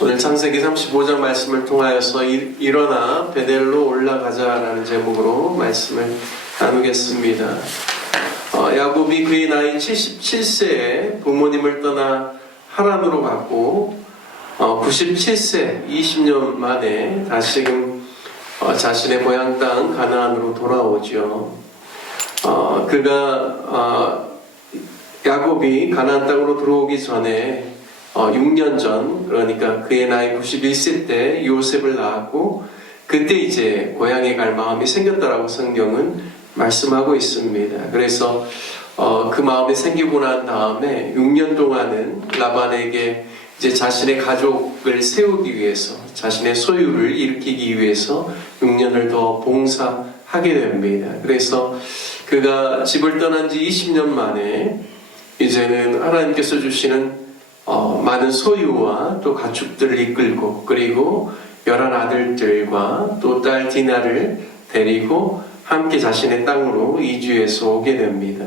오늘 창세기 35장 말씀을 통하여서 일어나 베델로 올라가자라는 제목으로 말씀을 나누겠습니다. 야곱이 그의 나이 77세에 부모님을 떠나 하란으로 갔고 97세 20년 만에 다시금 자신의 고향 땅 가나안으로 돌아오죠. 야곱이 가나안 땅으로 들어오기 전에 6년 전, 그러니까 그의 나이 91세 때 요셉을 낳았고 그때 이제 고향에 갈 마음이 생겼다라고 성경은 말씀하고 있습니다. 그래서 그 마음이 생기고 난 다음에 6년 동안은 라반에게 이제 자신의 가족을 세우기 위해서, 자신의 소유를 일으키기 위해서 6년을 더 봉사하게 됩니다. 그래서 그가 집을 떠난 지 20년 만에 이제는 하나님께서 주시는 많은 소유와 또 가축들을 이끌고, 그리고 11아들들과 또 딸 디나를 데리고 함께 자신의 땅으로 이주해서 오게 됩니다.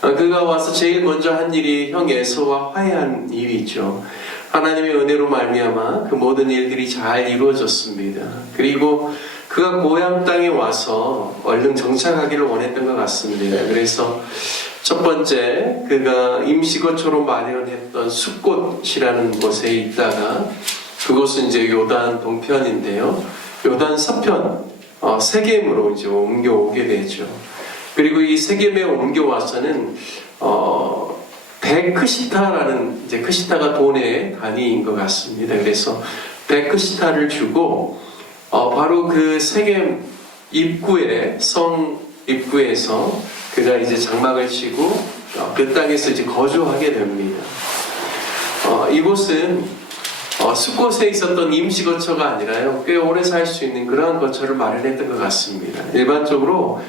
그가 와서 제일 먼저 한 일이 형 에서와 화해한 일이죠. 하나님의 은혜로 말미암아 그 모든 일들이 잘 이루어졌습니다. 그리고 그가 고향 땅에 와서 얼른 정착하기를 원했던 것 같습니다. 그래서 첫 번째, 그가 임시거처로 마련했던 숫곳이라는 곳에 있다가, 그곳은 이제 요단 동편인데요, 요단 서편 세겜으로 이제 옮겨오게 되죠. 그리고 이 세겜에 옮겨와서는 베크시타라는, 이제 크시타가 돈의 단위인 것 같습니다. 그래서 베크시타를 주고 바로 그 세겜 입구에, 성 입구에서 그가 이제 장막을 치고 그 땅에서 이제 거주하게 됩니다. 이곳은 숫곳에 있었던 임시거처가 아니라요, 꽤 오래 살 수 있는 그러한 거처를 마련했던 것 같습니다. 일반적으로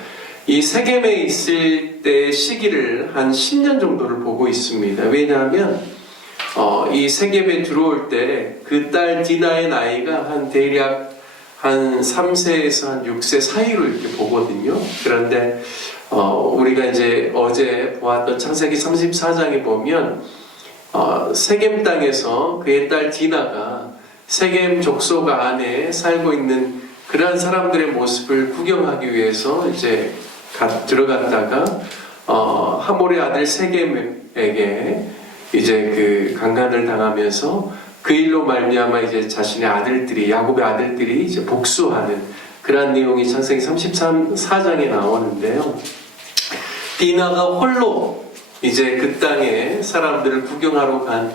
이 세겜에 있을 때 시기를 한 10년 정도를 보고 있습니다. 왜냐하면 이 세겜에 들어올 때 그 딸 디나의 나이가 대략 한 3세에서 한 6세 사이로 이렇게 보거든요. 그런데 우리가 이제 어제 보았던 창세기 34장에 보면 세겜 땅에서 그의 딸 디나가 세겜 족속 안에 살고 있는 그러한 사람들의 모습을 구경하기 위해서 이제 들어갔다가 하몰의 아들 세겜에게 이제 그 강간을 당하면서 그 일로 말미암아 이제 자신의 아들들이, 야곱의 아들들이 이제 복수하는 그러한 내용이 창세기 34장에 나오는데요. 디나가 홀로 이제 그 땅에 사람들을 구경하러 간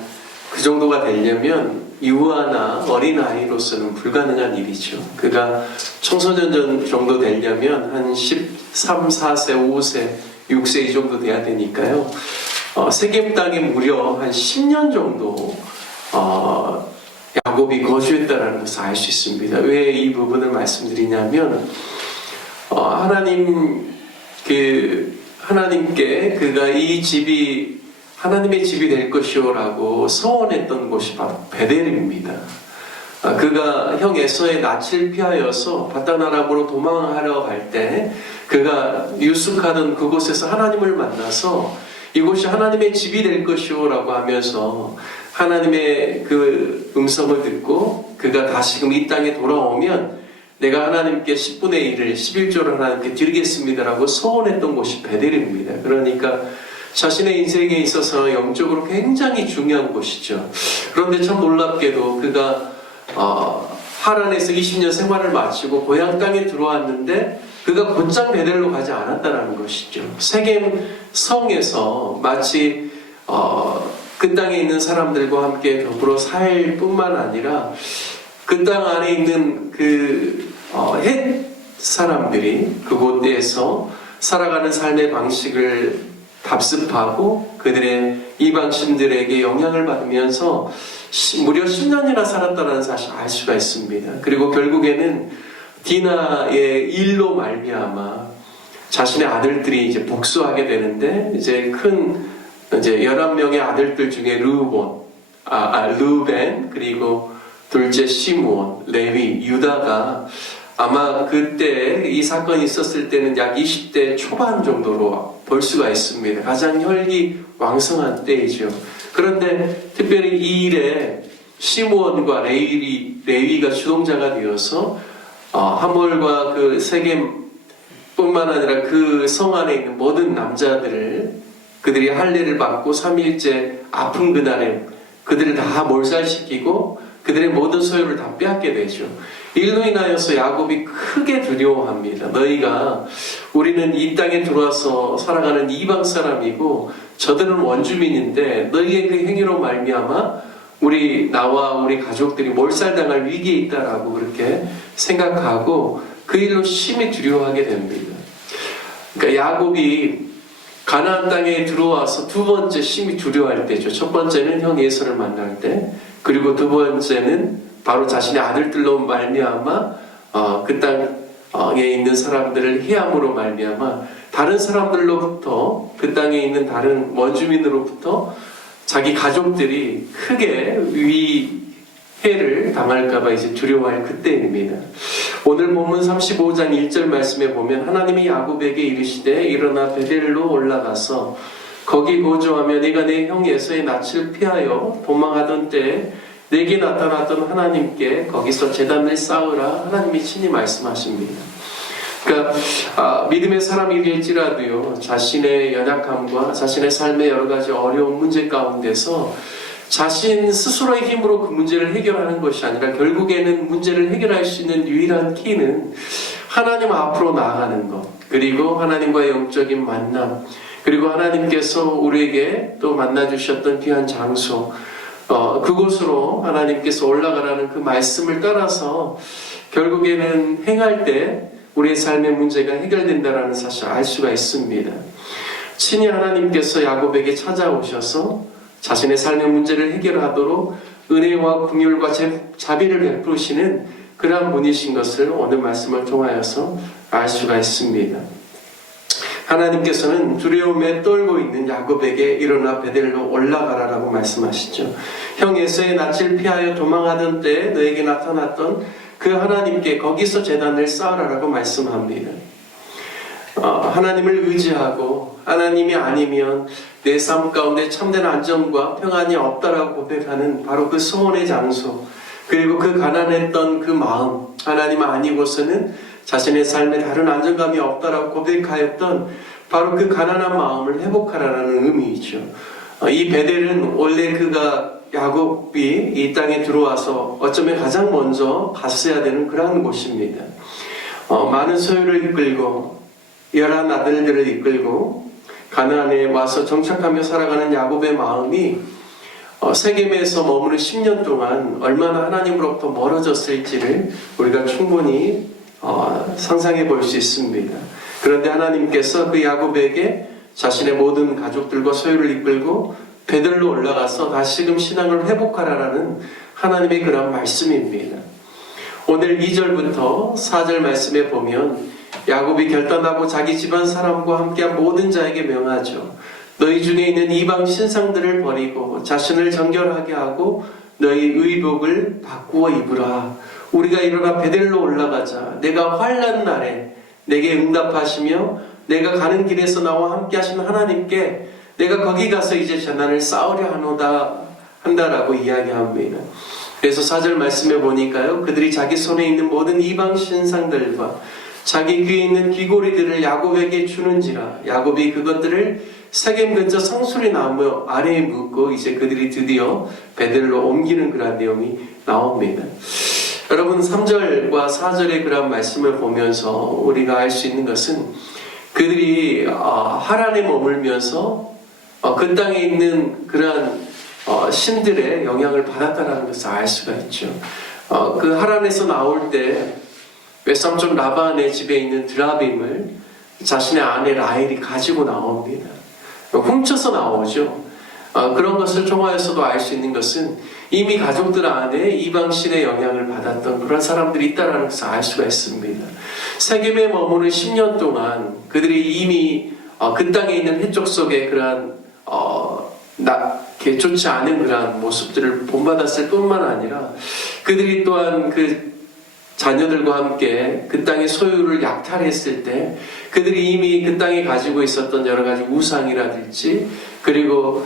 그 정도가 되려면 유아나 어린아이로서는 불가능한 일이죠. 그가 청소년 정도 되려면 한 13, 4세, 5세, 6세 이 정도 돼야 되니까요. 세겜 땅에 무려 한 10년 정도 야곱이 거주했다는 것을 알 수 있습니다. 왜 이 부분을 말씀드리냐면 하나님께 그가 이 집이 하나님의 집이 될 것이오라고 서원했던 곳이 바로 베델입니다. 그가 형 에서의 낯을 피하여서 바다나람으로 도망하러 갈 때 그가 유숙하던 그곳에서 하나님을 만나서 이곳이 하나님의 집이 될 것이오라고 하면서 하나님의 그 음성을 듣고 그가 다시금 이 땅에 돌아오면 내가 하나님께 10분의 1을 11조를 하나님께 드리겠습니다라고 서원했던 곳이 베델입니다. 그러니까 자신의 인생에 있어서 영적으로 굉장히 중요한 곳이죠. 그런데 참 놀랍게도 그가 하란에서 20년 생활을 마치고 고향 땅에 들어왔는데 그가 곧장 베델로 가지 않았다는 것이죠. 세겜 성에서 마치 그 땅에 있는 사람들과 함께 더불어 살 뿐만 아니라 그 땅 안에 있는 헷 사람들이 그곳에서 살아가는 삶의 방식을 답습하고 그들의 이방신들에게 영향을 받으면서 무려 10년이나 살았다는 사실을 알 수가 있습니다. 그리고 결국에는 디나의 일로 말미암아 자신의 아들들이 이제 복수하게 되는데 이제 11명의 아들들 중에 르벤, 그리고 둘째 시므온, 레위, 유다가 아마 그때 이 사건이 있었을 때는 약 20대 초반 정도로 볼 수가 있습니다. 가장 혈기 왕성한 때이죠. 그런데 특별히 이 일에 시므온과 레위가 주동자가 되어서 하몰과 그 세겜뿐만 아니라 그 성 안에 있는 모든 남자들을 그들이 할례를 받고 3일째 아픈 그날에 그들을 다 몰살시키고 그들의 모든 소유를 다 빼앗게 되죠. 이로 인하여서 야곱이 크게 두려워합니다. 너희가 우리는 이 땅에 들어와서 살아가는 이방 사람이고 저들은 원주민인데 너희의 그 행위로 말미암아 나와 우리 가족들이 몰살당할 위기에 있다라고 그렇게 생각하고 그 일로 심히 두려워하게 됩니다. 그러니까 야곱이 가나안 땅에 들어와서 두 번째 심히 두려워할 때죠. 첫 번째는 형 에서를 만날 때, 그리고 두 번째는 바로 자신의 아들들로 말미암아 그 땅에 있는 사람들을 해함으로 말미암아 다른 사람들로부터 그 땅에 있는 다른 원주민으로부터 자기 가족들이 크게 위해를 당할까봐 이제 두려워할 그때입니다. 오늘 본문 35장 1절 말씀에 보면 하나님이 야곱에게 이르시되 일어나 베델로 올라가서 거기 거주하며 네가 내 형 에서의 낯을 피하여 도망하던 때에 내게 나타났던 하나님께 거기서 제단을 쌓으라 하나님이 친히 말씀하십니다. 그러니까 믿음의 사람이일지라도요 자신의 연약함과 자신의 삶의 여러 가지 어려운 문제 가운데서 자신 스스로의 힘으로 그 문제를 해결하는 것이 아니라 결국에는 문제를 해결할 수 있는 유일한 키는 하나님 앞으로 나아가는 것, 그리고 하나님과의 영적인 만남, 그리고 하나님께서 우리에게 또 만나주셨던 귀한 장소, 그곳으로 하나님께서 올라가라는 그 말씀을 따라서 결국에는 행할 때 우리의 삶의 문제가 해결된다는 사실을 알 수가 있습니다. 친히 하나님께서 야곱에게 찾아오셔서 자신의 삶의 문제를 해결하도록 은혜와 긍휼과 자비를 베푸시는 그러한 분이신 것을 오늘 말씀을 통하여서 알 수가 있습니다. 하나님께서는 두려움에 떨고 있는 야곱에게 일어나 베델로 올라가라라고 말씀하시죠. 형 에서의 낯을 피하여 도망하던 때에 너에게 나타났던 그 하나님께 거기서 제단을 쌓으라라고 말씀합니다. 하나님을 의지하고 하나님이 아니면 내 삶 가운데 참된 안정과 평안이 없다라고 고백하는 바로 그 소원의 장소, 그리고 그 가난했던 그 마음, 하나님 아니고서는 자신의 삶에 다른 안정감이 없다라고 고백하였던 바로 그 가난한 마음을 회복하라는 의미이죠. 이 베델은 원래 야곱이 이 땅에 들어와서 어쩌면 가장 먼저 갔어야 되는 그런 곳입니다. 많은 소유를 이끌고 11 아들들을 이끌고 가나안에 와서 정착하며 살아가는 야곱의 마음이 세겜에서 머무는 10년 동안 얼마나 하나님으로부터 멀어졌을지를 우리가 충분히 상상해 볼 수 있습니다. 그런데 하나님께서 그 야곱에게 자신의 모든 가족들과 소유를 이끌고 베들로 올라가서 다시금 신앙을 회복하라라는 하나님의 그런 말씀입니다. 오늘 2절부터 4절 말씀에 보면 야곱이 결단하고 자기 집안 사람과 함께한 모든 자에게 명하죠. 너희 중에 있는 이방 신상들을 버리고 자신을 정결하게 하고 너희 의복을 바꾸어 입으라. 우리가 일어나 베델로 올라가자. 내가 환난 날에 내게 응답하시며 내가 가는 길에서 나와 함께 하신 하나님께 내가 거기 가서 이제 재난을 쌓으려 한다라고 이야기합니다. 그래서 4절 말씀에 보니까요, 그들이 자기 손에 있는 모든 이방 신상들과 자기 귀에 있는 귀고리들을 야곱에게 주는지라. 야곱이 그것들을 세겜 근처 상수리 나무 아래에 묻고 이제 그들이 드디어 베델로 옮기는 그런 내용이 나옵니다. 여러분 3절과 4절의 그런 말씀을 보면서 우리가 알 수 있는 것은 그들이 하란에 머물면서 그 땅에 있는 그러한 신들의 영향을 받았다는 것을 알 수가 있죠. 그 하란에서 나올 때 외삼촌 라반의 집에 있는 드라빔을 자신의 아내 라헬이 가지고 나옵니다. 훔쳐서 나오죠. 그런 것을 통하여서도 알 수 있는 것은 이미 가족들 안에 이방신의 영향을 받았던 그런 사람들이 있다는 것을 알 수가 있습니다. 세겜에 머무는 10년 동안 그들이 이미 그 땅에 있는 해족 속에 그러한 좋지 않은 그러한 모습들을 본받았을 뿐만 아니라 그들이 또한 그 자녀들과 함께 그 땅의 소유를 약탈했을 때 그들이 이미 그 땅에 가지고 있었던 여러 가지 우상이라든지 그리고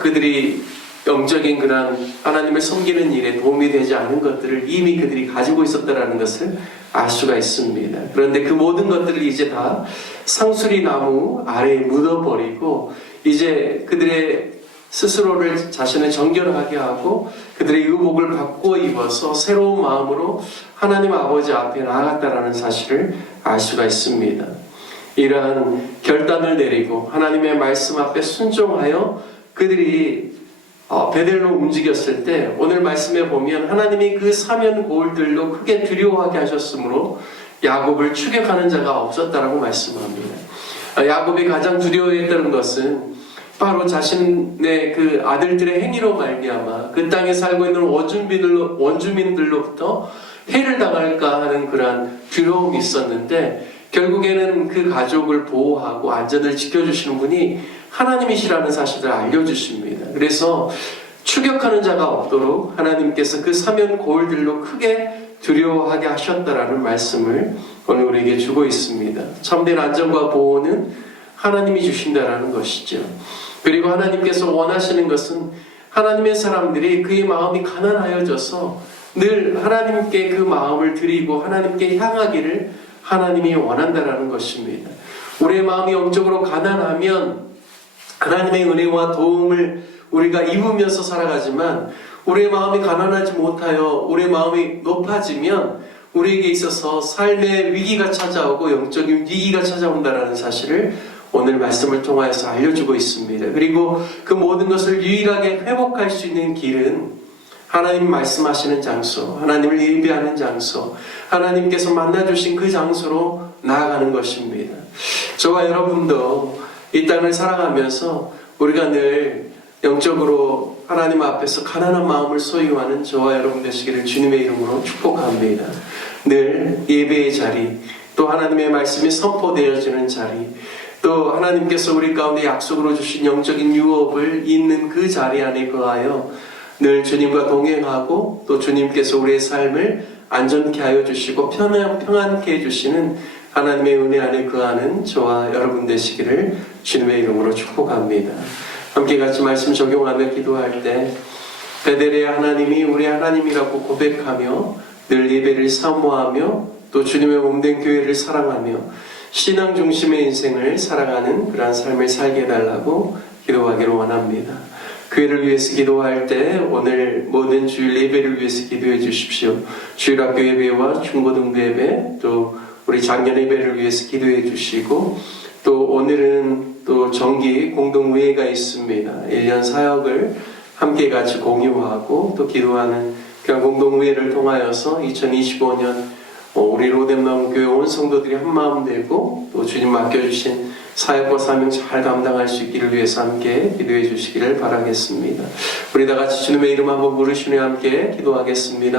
그들이 영적인 그런 하나님을 섬기는 일에 도움이 되지 않은 것들을 이미 그들이 가지고 있었다는 것을 알 수가 있습니다. 그런데 그 모든 것들을 이제 다 상수리 나무 아래에 묻어버리고 이제 그들의 스스로를 자신을 정결하게 하고 그들의 의복을 바꾸어 입어서 새로운 마음으로 하나님 아버지 앞에 나아갔다라는 사실을 알 수가 있습니다. 이러한 결단을 내리고 하나님의 말씀 앞에 순종하여 그들이 베델로 움직였을 때 오늘 말씀에 보면 하나님이 그 사면 고울들로 크게 두려워하게 하셨으므로 야곱을 추격하는 자가 없었다라고 말씀합니다. 야곱이 가장 두려워했다는 것은 바로 자신의 그 아들들의 행위로 말미암아 그 땅에 살고 있는 원주민들로부터 해를 당할까 하는 그러한 두려움이 있었는데 결국에는 그 가족을 보호하고 안전을 지켜주시는 분이 하나님이시라는 사실을 알려주십니다. 그래서 추격하는 자가 없도록 하나님께서 그 사면 고울들로 크게 두려워하게 하셨다라는 말씀을 오늘 우리에게 주고 있습니다. 참된 안전과 보호는 하나님이 주신다라는 것이죠. 그리고 하나님께서 원하시는 것은 하나님의 사람들이 그의 마음이 가난하여져서 늘 하나님께 그 마음을 드리고 하나님께 향하기를 하나님이 원한다라는 것입니다. 우리의 마음이 영적으로 가난하면 하나님의 은혜와 도움을 우리가 입으면서 살아가지만 우리의 마음이 가난하지 못하여 우리의 마음이 높아지면 우리에게 있어서 삶의 위기가 찾아오고 영적인 위기가 찾아온다는 사실을 오늘 말씀을 통하여서 알려주고 있습니다. 그리고 그 모든 것을 유일하게 회복할 수 있는 길은 하나님 말씀하시는 장소, 하나님을 예배하는 장소, 하나님께서 만나주신 그 장소로 나아가는 것입니다. 저와 여러분도 이 땅을 살아가면서 우리가 늘 영적으로 하나님 앞에서 가난한 마음을 소유하는 저와 여러분 되시기를 주님의 이름으로 축복합니다. 늘 예배의 자리, 또 하나님의 말씀이 선포되어지는 자리, 또 하나님께서 우리 가운데 약속으로 주신 영적인 유업을 잇는 그 자리 안에 거하여 늘 주님과 동행하고 또 주님께서 우리의 삶을 안전케 하여 주시고 평안케 해주시는 하나님의 은혜 안에 거하는 저와 여러분 되시기를 주님의 이름으로 축복합니다. 함께 같이 말씀 적용하며 기도할 때 베델의 하나님이 우리 하나님이라고 고백하며 늘 예배를 사모하며 또 주님의 몸된 교회를 사랑하며 신앙 중심의 인생을 살아가는 그러한 삶을 살게 해달라고 기도하기를 원합니다. 교회를 위해서 기도할 때 오늘 모든 주일 예배를 위해서 기도해 주십시오. 주일학교 예배와 중고등부 예배 또 우리 작년 예배를 위해서 기도해 주시고 또 오늘은 또 정기 공동회의가 있습니다. 1년 사역을 함께 같이 공유하고 또 기도하는 그런 공동회의를 통하여서 2025년 우리 로뎀나무 교회 온 성도들이 한마음 되고 또 주님 맡겨주신 사역과 사명 잘 감당할 수 있기를 위해서 함께 기도해 주시기를 바라겠습니다. 우리 다 같이 주님의 이름 한번 부르시며 함께 기도하겠습니다.